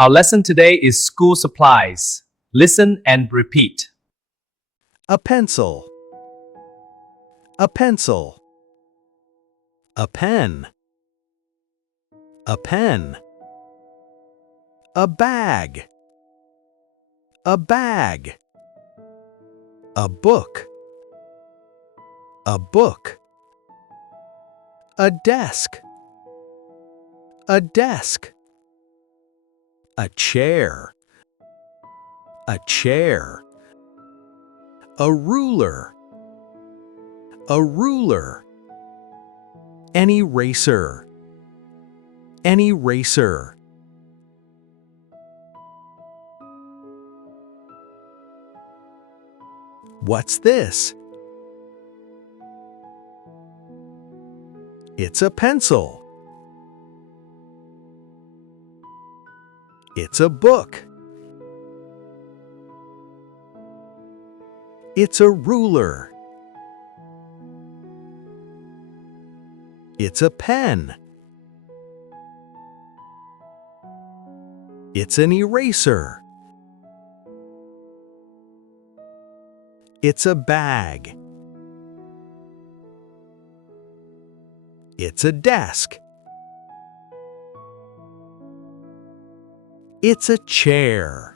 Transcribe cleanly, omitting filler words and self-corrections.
Our lesson today is school supplies. Listen and repeat. A pencil. A pencil. A pen. A pen. A bag. A bag. A book. A book. A desk. A desk. A chair. A chair. A ruler. A ruler. An eraser. An eraser. What's this? It's a pencil. It's a book. It's a ruler. It's a pen. It's an eraser. It's a bag. It's a desk. It's a chair.